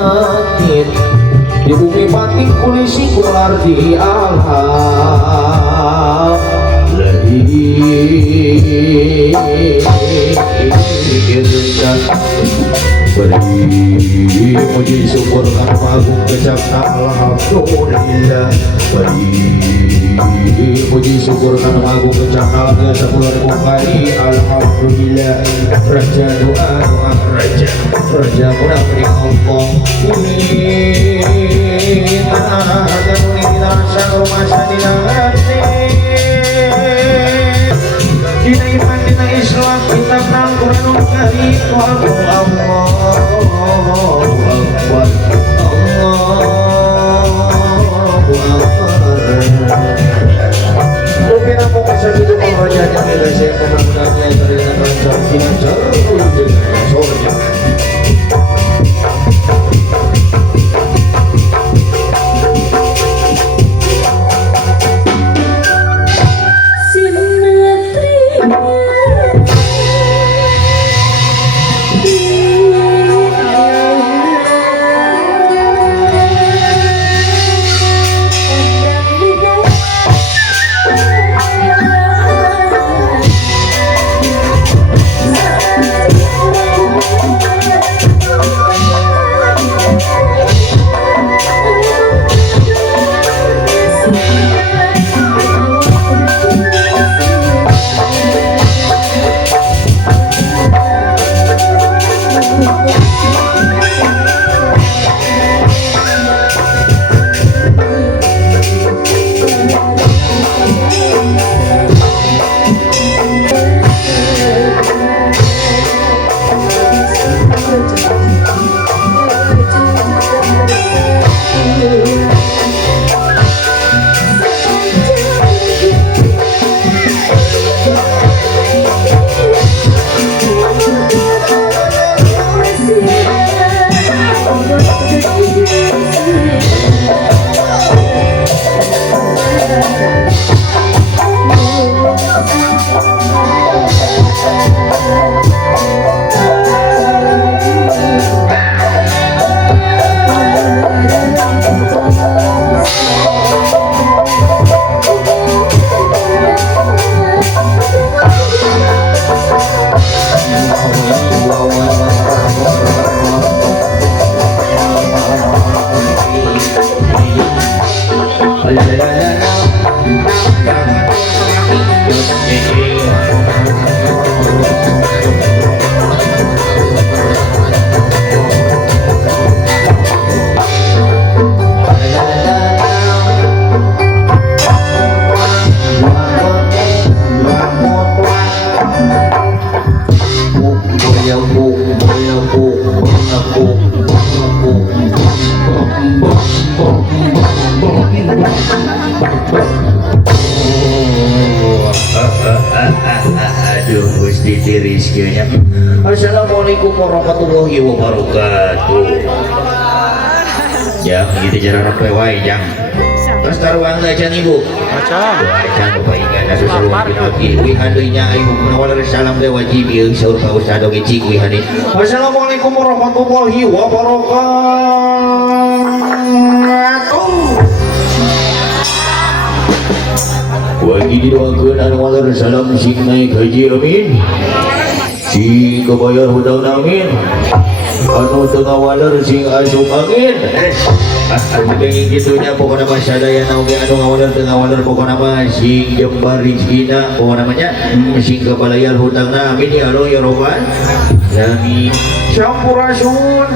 langit di bumi batik polisi kular di alam beri puji syukur karena agung kejakna alhamdulillah beri puji syukur karena agung kejakna biasa bulan kali alhamdulillah raja doa raja mudah beri Allah ini tanah harga muni kita syangro masa dinangati dina iman dina Islam kita Al-Quran Karim Allahu Akbar Allahu Akbar Mungkin aku bisa hidup mengerjakan diri saya pembangunannya dari rancang finansial dengan sorenya Aduh, Gusti Rizkinya. Assalamualaikum warahmatullahi wabarakatuh. Jang, gitu cara rakwewai jang. Terus taruhan lecan ibu. Macam. Lecan kebaikan dan seluruh kita wi handainya ibu menawar salam le wajib ieu saur ka ustaz oge cik wi handai. Assalamualaikum warahmatullahi wabarakatuh. Wagi didoakeun anu walar salam sing naik haji amin. Sing kebayar hutang amin. Anu tengah walar sing asup amin. Pengen gitunya pokoknya mah sadaya oge anu ngawalar tengah walar pokoknya mah sing jembar rezekina pokoknya namanya sing kebayar hutangna amin ya Allah ya Rabbal alamin. Sampurasun.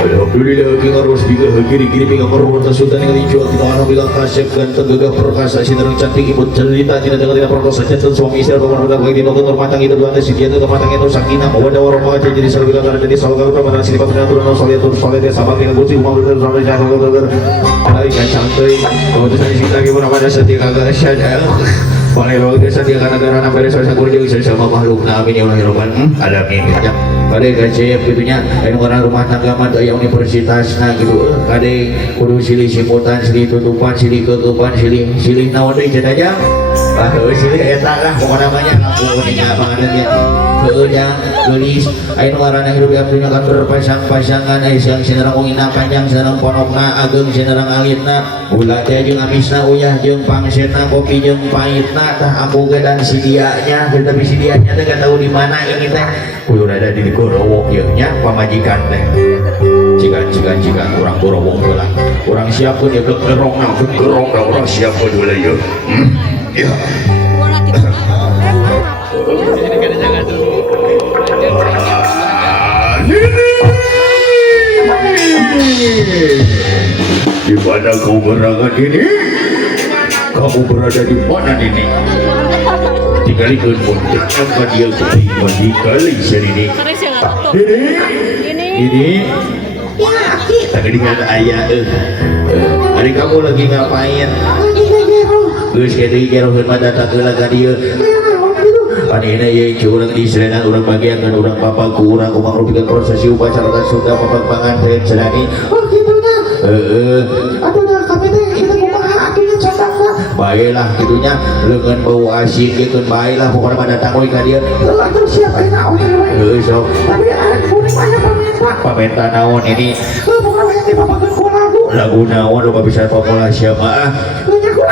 Alhamdulillah kita harus bikin kiri-kiri bikin perbuatan sultan yang dijual kita anak bilang kasih ganteng gagah perkasa sinarang cantik ibu cerita tidak dengar tidak perkasa saja suami istri pemerintah muda baik di nonton termatang itu dua tes dia itu termatang itu sakinah mawadah warahmah jadi selalu bilang karena jadi selalu kalau kepada sini pasal turun soleh dia sabar dengan kursi umum itu sampai jatuh kalau ikan cantik kemudian di sini lagi berapa setia kagak syadar oleh waktu setia karena namanya saya kurang sama makhluk nabi ya Allah alamin ya kade gacep gitunya anu orang rumah tangga mah aya universitasna gitu kade kudu silih simutan silih tutupan silih kekepan silih naon deui cenah jang silih eta lah pokona namanya ngaku nya pangadeun nya keudang gelis aya nu ngaranna hirup abdi kan berpasang-pasangan aya siang sinerang ungina panjang sinerang ponokna ageng sinerang alitna ulah teh jeung amisna uyah jeung pangsena kopi jeung pahitna tah aku ge dan si dianya tapi si dianya teh gak tahu di mana ini teh kudu rada di gorowok ieu nya pamajikan teh jika kurang gorowok heula urang siapkeun ya gerongna urang siapkeun heula ieu ya di mana kau berada ini? Kamu berada di mana ini? Tinggalkan pondoknya ke dia kali ini. Ini. Tadi dengan ayah. Hari kamu lagi ngapain? Geus kieu jarokeun mah datang heula ka dieu. Anehna ye curang di serenang urang bagian kan urang papa ku urang kumang rupikeun prosesi upacara dan sudah papak panganten cenah oh gitunya atuh da kami teh ieu kumaha atuh nya condangna baelah gitunya leungeun bau asin geukeun baelah pokona mah datang we ka dieu atuh siap ayeuna oge we sok tapi kuring aya pamenta naon ini pokona mah dipapakeun ku lagu naon lo bisa pamula siapa nya ku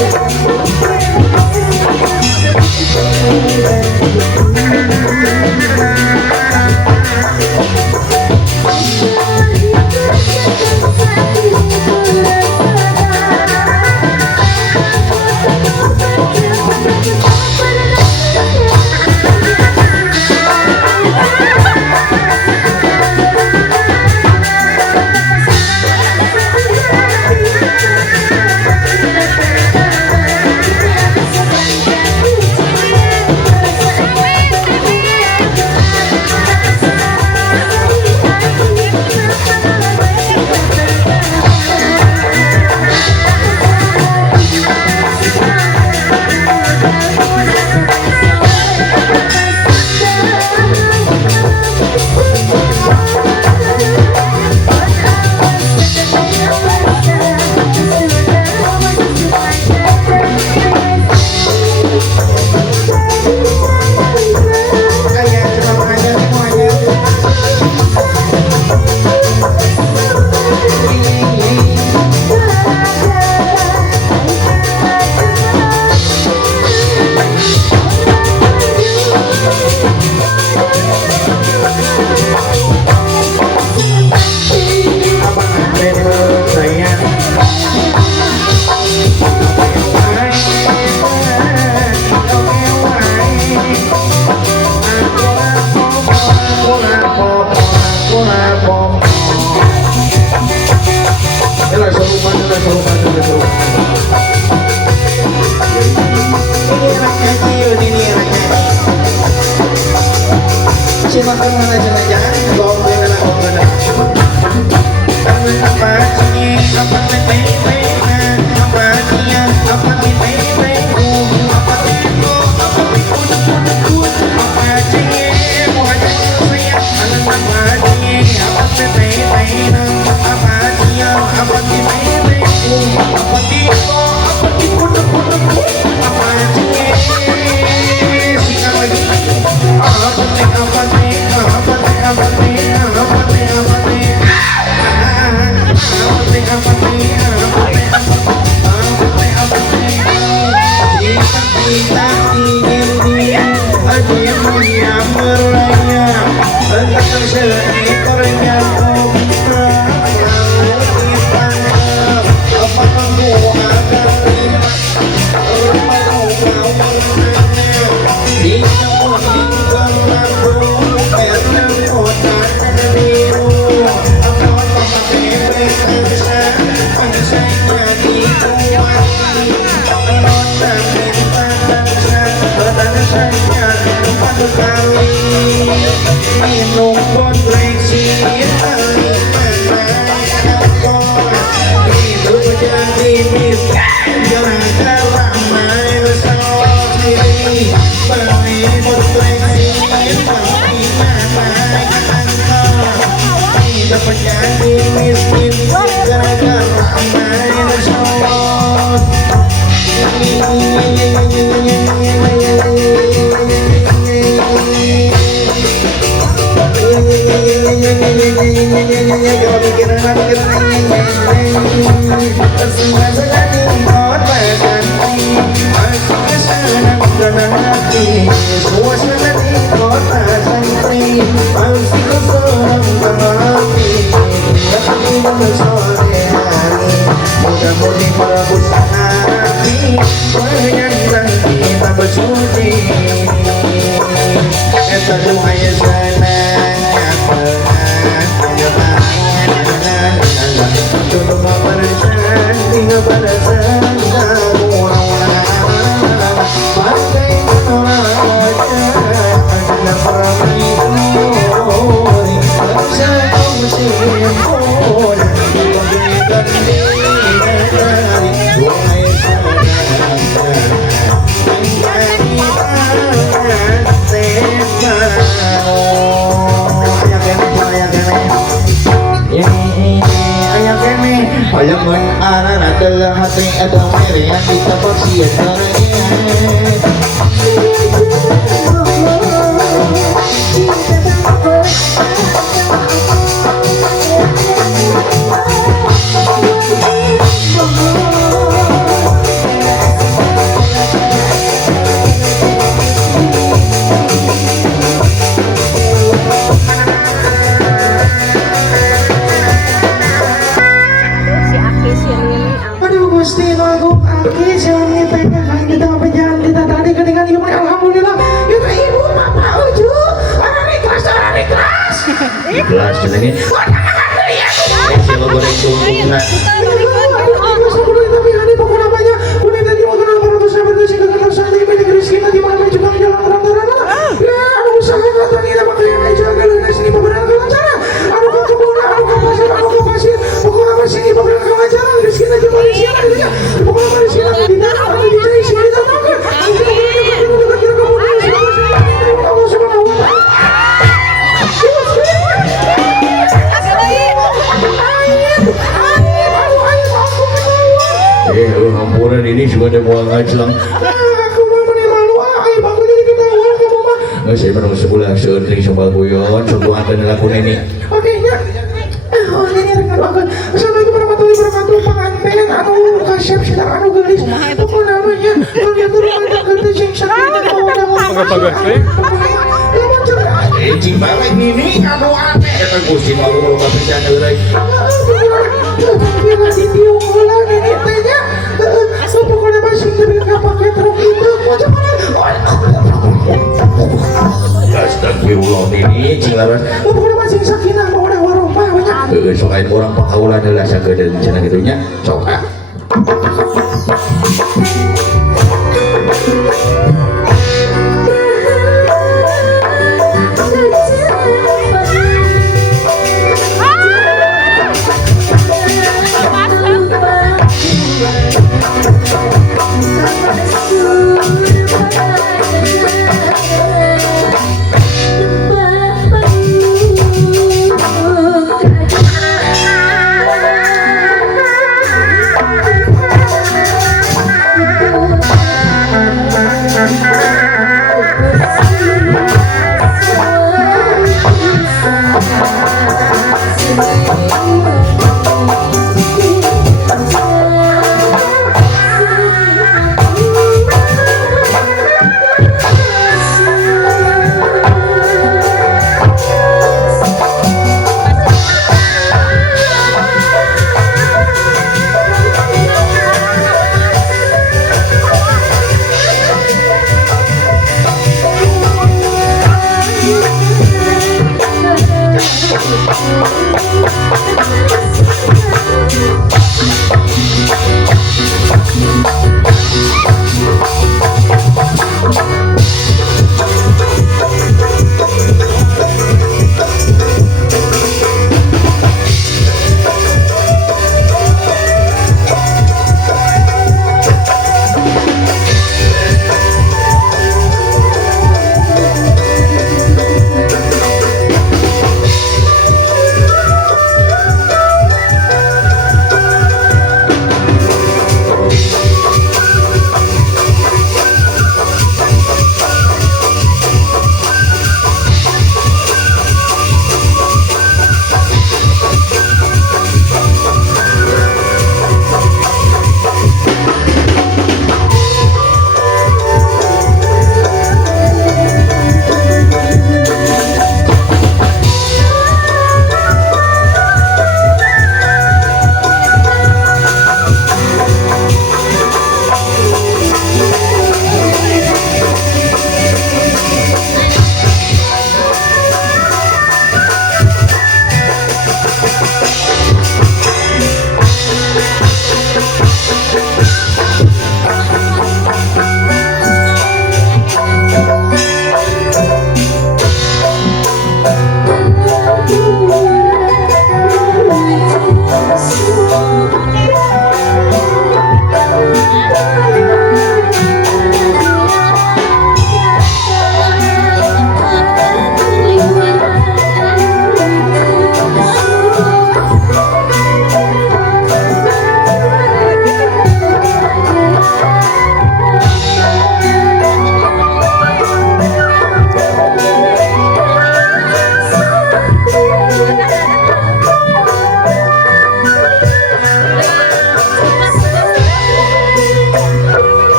Kita jadi miskin gara-gara main slot. Suasana di kota santri masih kosong berarti ketemu dengan sore hari mudah-mudi merebut hati menyandang kita bersuci eta duhaya senang tolong barisan tinggal barisan pakai menolak adalah pramilori saya kau mesin pun memberikan diri dari duhai ayam men anak adalah hati ada mere yang kita paksian Gusti lagu aki jangan pengen kan kita berjalan kita tadi kedengan ibu alhamdulillah kita ibu bapak uju orang ikhlas ikhlas jenenge siapa goreng sungguh tapi ada pokok namanya kuning tadi mau kenal para sahabat itu sehingga kenal saat ini milik rezeki tadi malam juga jalan terang-terang ya ada usaha kata kita makanya aja kalau sini pemberian kelancaran aku ke kebun aku ke pasir pokoknya apa sini pemberian kelancaran rezeki tadi Malaysia pokoknya Malaysia di dalam ada di sini sini kita makan Allah subhanahu wa ta'ala hampuran ini juga ada mual ngajlang aku mau menimalu ayo aku jadi ketahuan kamu mah nggak saya pernah sebulan sering sembal guyon sungguh ada ngelakuin ini oke nya oh ini rekan aku assalamualaikum warahmatullahi wabarakatuh pengantin anu kasyap sedang anu gelis pokok namanya kalian tuh ada kerja sing sakit cing balik ini anu aneh eta Gusti mau loba pisan euy dia di tiung ini tanya pokoknya masih nggak pakai truk itu astagfirullah ini cing laras pokoknya masih sakinah mau ada warung mah banyak sokain orang pakaulan heula sakedeun cenah kitu nya sok Thank you.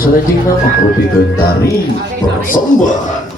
sarajengna mah rupikeun tari persembahan